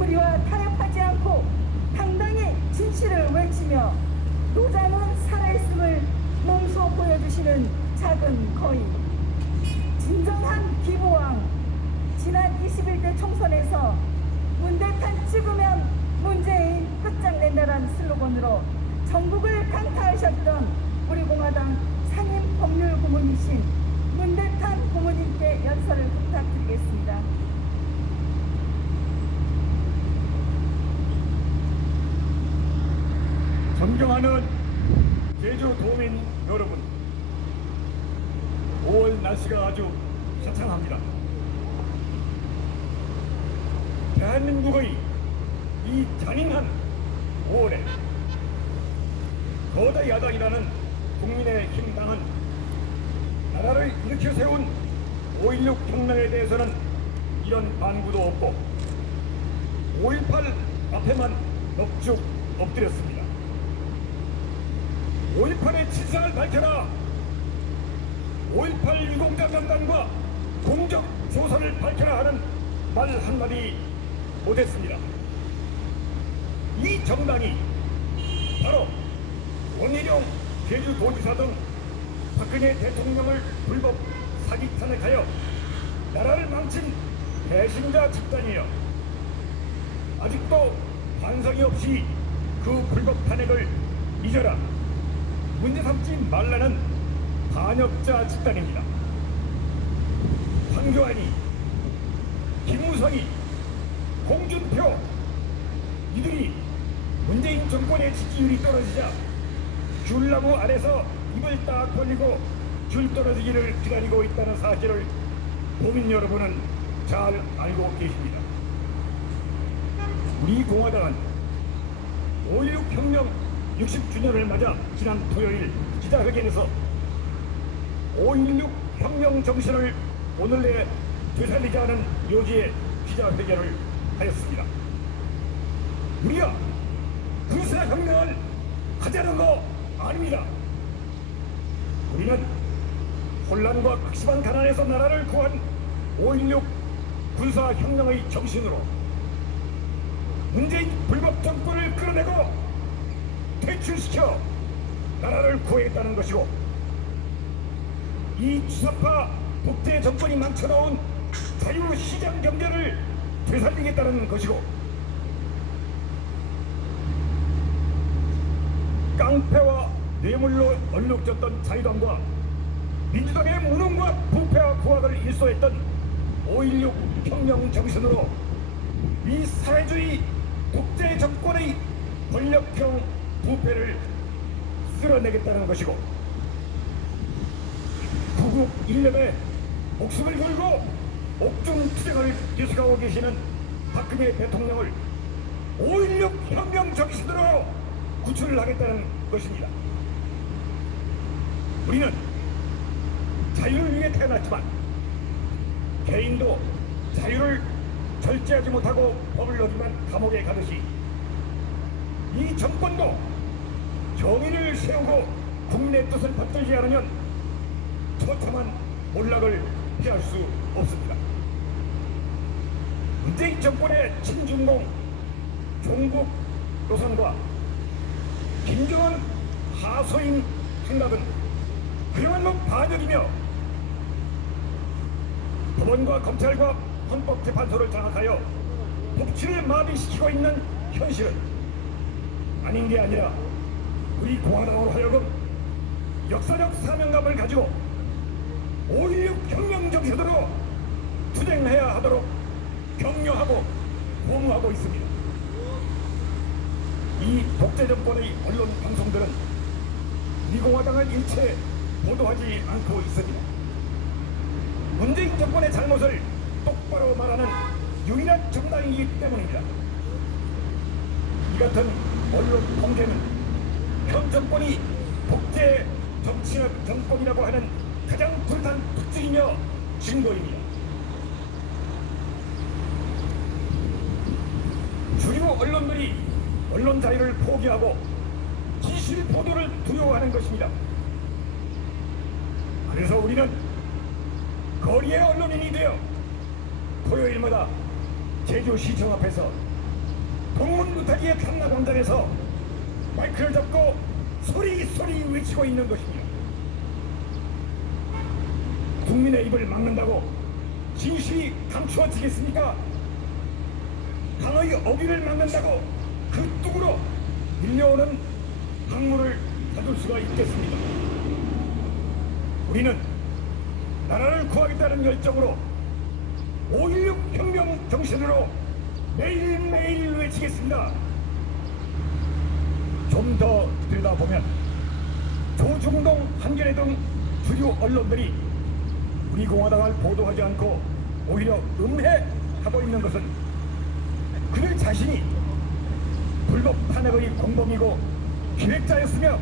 불의와 타협하지 않고 당당히 진실을 외치며 노장은 살아있음을 몸소 보여주시는 작은 거인, 진정한 기부왕. 지난 21대 총선에서 문대탄 찍으면 문재인 끝장낸다라는 슬로건으로 전국을 강타하셨던 우리 공화당 상임 법률 고문이신 문대탄 고문님께 연설을 부탁드리겠습니다. 존경하는 제주 도민 여러분, 5월 날씨가 아주 화창합니다. 대한민국의 이 잔인한 5월에 거대 야당이라는 국민의힘당은 나라를 일으켜 세운 5.16 혁명에 대해서는 이런 반구도 없고 5.18 앞에만 넙죽 엎드렸습니다. 5.18의 진상을 밝혀라! 5.18 유공자 명단과 공적 조사를 밝혀라 하는 말 한마디 못했습니다. 이 정당이 바로 원희룡 제주도지사 등 박근혜 대통령을 불법 사기 탄핵하여 나라를 망친 배신자 집단이에요. 아직도 반성이 없이 그 불법 탄핵을 잊어라, 문제 삼지 말라는 반역자 집단입니다. 황교안이, 김무성이, 홍준표, 이들이 문재인 정권의 지지율이 떨어지자 귤나무 아래서 입을 딱 벌리고 귤 떨어지기를 기다리고 있다는 사실을 도민 여러분은 잘 알고 계십니다. 우리 공화당은 5.16 혁명 60주년을 맞아 지난 토요일 기자회견에서 5.16 혁명 정신을 오늘 내에 되살리지 않은 요지의 기자회견을 하였습니다. 우리가 군사혁명을 하자는 거 아닙니다. 우리는 혼란과 극심한 가난에서 나라를 구한 5.16 군사혁명의 정신으로 문재인 불법 정권을 끌어내고 퇴출시켜 나라를 구하겠다는 것이고, 이 주사파 독재 정권이 망쳐놓은 자유시장 경제를 되살리겠다는 것이고, 깡패와 뇌물로 얼룩졌던 자유당과 민주당의 무능과 부패와 구악을 일소했던 5.16 혁명 정신으로 이 사회주의 독재 정권의 권력형 부패를 쓸어내겠다는 것이고, 구국 일념에 목숨을 걸고 옥중 투쟁을 계속하고 계시는 박근혜 대통령을 5.16 혁명 정신으로 구출하겠다는 것입니다. 우리는 자유를 위해 태어났지만 개인도 자유를 절제하지 못하고 법을 어기만 감옥에 가듯이 이 정권도 정의를 세우고 국민의 뜻을 받들지 않으면 처참한 몰락을 피할 수 없습니다. 문재인 정권의 친중공 종북 노선과 김정은 하소인 행각은 그야말로 반역이며 법원과 검찰과 헌법재판소를 장악하여 법치를 마비시키고 있는 현실은 아닌 게 아니라 우리 공화당으로 하여금 역사적 사명감을 가지고 5.16 혁명 정신으로 투쟁해야 하도록 격려하고 고무하고 있습니다. 이 독재 정권의 언론 방송들은 이 공화당을 일체 보도하지 않고 있습니다. 문재인 정권의 잘못을 똑바로 말하는 유일한 정당이기 때문입니다. 이 같은 언론 통제는 현 정권이 독재 정권이라고 하는 가장 뚜렷한 특징이며 증거입니다. 주류 언론들이 언론 자유를 포기하고 진실 보도를 두려워하는 것입니다. 그래서 우리는 거리의 언론인이 되어 토요일마다 제주시청 앞에서 동문 무타기의 탐나광장에서 마이크를 잡고 소리 외치고 있는 것입니다. 국민의 입을 막는다고 진실이 감추어지겠습니까? 강의 어기를 막는다고 그 뚝으로 밀려오는 강물을 닫을 수가 있겠습니다. 우리는 나라를 구하겠다는 열정으로 5.16 혁명 정신으로 매일매일 외치겠습니다. 좀 더 들여다보면 조중동, 한겨레 등 주류 언론들이 우리 공화당을 보도하지 않고 오히려 음해하고 있는 것은 그들 자신이 불법 탄핵의 공범이고 기획자였으며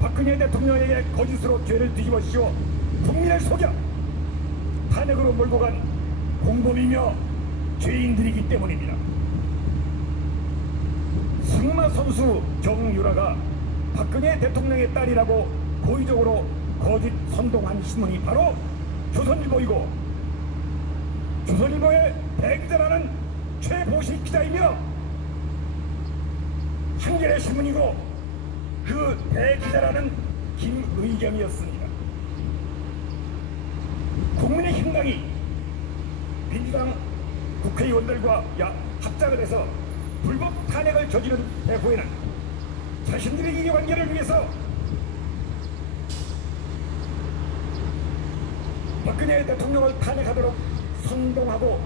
박근혜 대통령에게 거짓으로 죄를 뒤집어 씌워 국민을 속여 탄핵으로 몰고 간 공범이며 죄인들이기 때문입니다. 승마 선수 정유라가 박근혜 대통령의 딸이라고 고의적으로 거짓 선동한 신문이 바로 조선일보이고, 조선일보의 대기자라는 최보식 기자이며 한겨레 신문이고 그 대기자라는 김의겸이었습니다. 국민의힘당이 민주당 국회의원들과 합작을 해서 불법 탄핵을 저지른 배후에는 자신들의 이해관계를 위해서 박근혜 대통령을 탄핵하도록 선동하고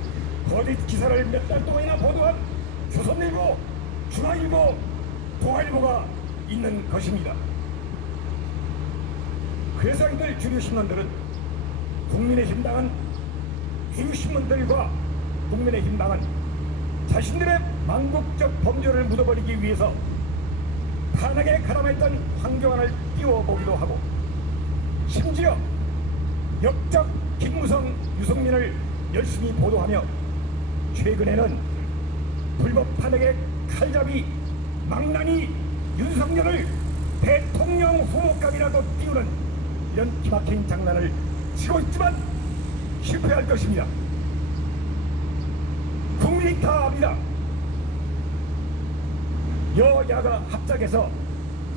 거짓 기사를 몇 달 동안이나 보도한 조선일보, 중앙일보, 동아일보가 있는 것입니다. 그래서 이들 주류신문들은 국민의힘당은 주류신문들과 국민의힘당은 자신들의 망국적 범죄를 묻어버리기 위해서 탄핵에 가담했던 황교안을 띄워보기도 하고, 심지어 역적 김무성, 유승민을 열심히 보도하며 최근에는 불법 탄핵의 칼잡이 망나니 윤석열을 대통령 후보감이라도 띄우는 이런 기막힌 장난을 치고 있지만 실패할 것입니다. 국민이 다 압니다. 여야가 합작해서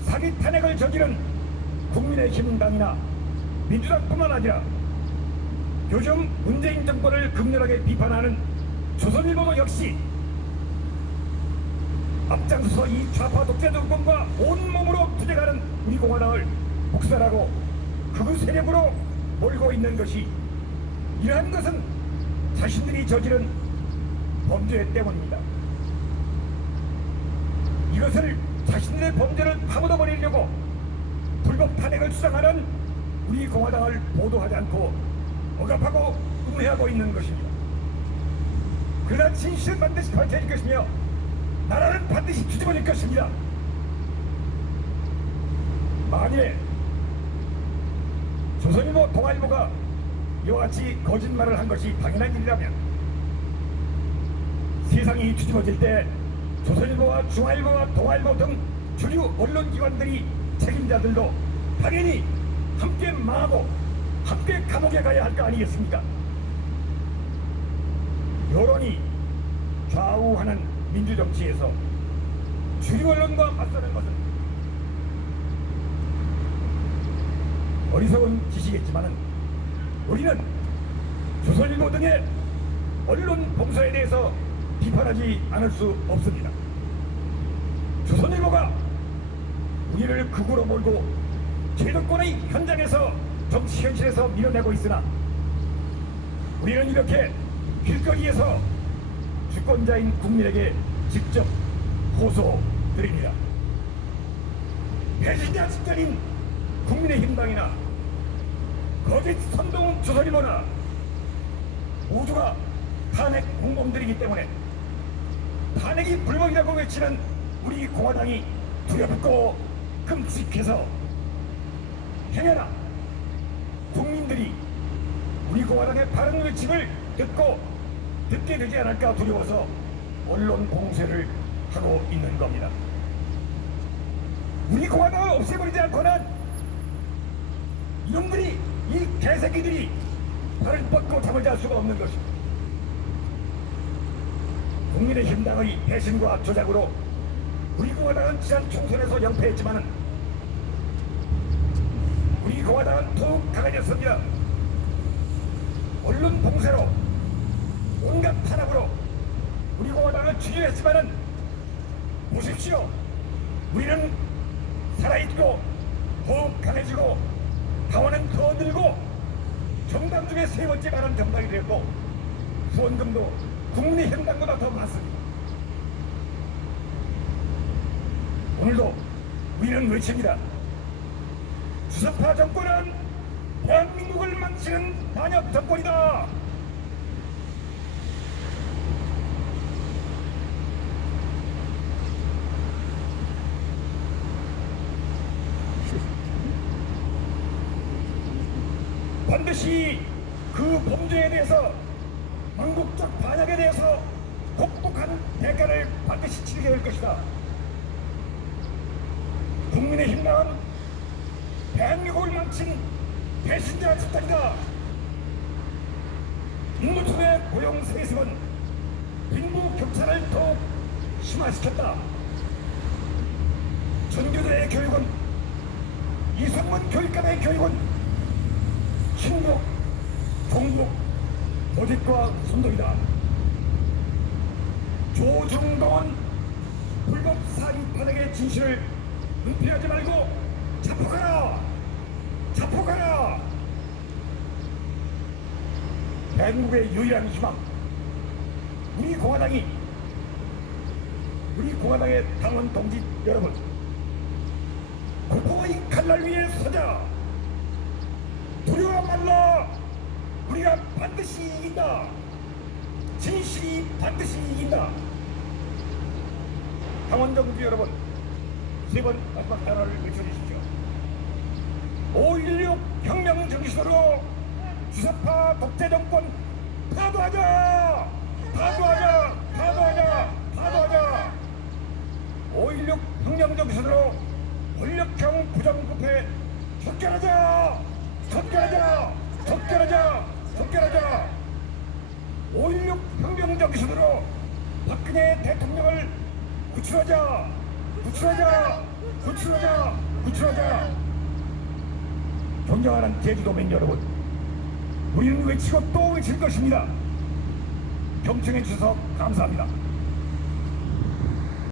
사기 탄핵을 저지른 국민의힘당이나 민주당뿐만 아니라 요즘 문재인 정권을 극렬하게 비판하는 조선일보도 역시 앞장서서 이 좌파 독재 정권과 온몸으로 투쟁하는 우리 공화당을 복살하고 극우 세력으로 몰고 있는 것이, 이러한 것은 자신들이 저지른 범죄 때문입니다. 이것을 자신들의 범죄를 파묻어버리려고 불법 탄핵을 주장하는 우리 공화당을 보도하지 않고 억압하고 음해하고 있는 것입니다. 그러나 진실은 반드시 밝혀질 것이며 나라는 반드시 뒤집어질 것입니다. 만일에 조선일보, 동아일보가 이와 같이 거짓말을 한 것이 당연한 일이라면 세상이 뒤집어질 때 조선일보와 중앙일보와 동아일보 등 주류 언론기관들이 책임자들도 당연히 함께 망하고 함께 감옥에 가야 할 거 아니겠습니까? 여론이 좌우하는 민주정치에서 주류 언론과 맞서는 것은 어리석은 짓이겠지만은 우리는 조선일보 등의 언론 봉사에 대해서 비판하지 않을 수 없습니다. 조선일보가 우리를 극으로 몰고 제도권의 현장에서 정치 현실에서 밀어내고 있으나 우리는 이렇게 길거리에서 주권자인 국민에게 직접 호소드립니다. 배신자 직전인 국민의힘당이나 거짓 선동 조선일보나 모두가 탄핵 공범들이기 때문에 탄핵이 불법이라고 외치는 우리 공화당이 두렵고 끔찍해서 행여나 국민들이 우리 공화당의 바른 외침을 듣게 되지 않을까 두려워서 언론 봉쇄를 하고 있는 겁니다. 우리 공화당을 없애버리지 않고는 이놈들이, 이 개새끼들이 발을 뻗고 잠을 잘 수가 없는 것입니다. 국민의힘당의 배신과 조작으로 우리 공화당은 지난 총선에서 연패했지만은 우리 공화당은 더욱 강해졌습니다. 언론 봉쇄로 온갖 탄압으로 우리 공화당을 추진했지만은 보십시오. 우리는 살아있고 더욱 강해지고 당원은 더 늘고 정당 중에 세 번째 많은 정당이 되었고 후원금도 국민의힘당보다 더 많습니다. 오늘도 우리는 외칩니다. 주사파 정권은 대한민국을 망치는 반역 정권이다. 반드시 그 범죄에 대해서 망국적 반역에 대해서 독특한 대가를 반드시 치르게 될 것이다. 국민의힘당은 대한민국을 망친 배신자 집단이다. 인구초의 고용 세습은 빈부 격차를 더욱 심화시켰다. 전교조의 교육은 이성문 교육감의 교육은 친북, 종북, 모집과 선동이다. 조중동은 불법 사기 탄핵의 진실을 은폐하지 말고 자폭하라! 자폭하라! 대한민국의 유일한 희망, 우리 공화당의 당원 동지 여러분, 공포의 칼날 위에 서자! 두려워 말라! 우리가 반드시 이긴다! 진실이 반드시 이긴다! 당원 동지 여러분, 세 번 마지막 단어를 외쳐주십시오. 5.16 혁명 정신으로 주사파 독재 정권 파도하자! 파도하자! 파도하자! 파도하자! 5.16 혁명 정신으로 권력형 부정부패 척결하자! 척결하자! 척결하자! 척결하자! 5.16 혁명 정신으로 박근혜 대통령을 구출하자! 구출하자! 구출하자! 구출하자! 존경하는 제주도민 여러분, 우리는 외치고 또 외칠 것입니다. 경청해 주셔서 감사합니다.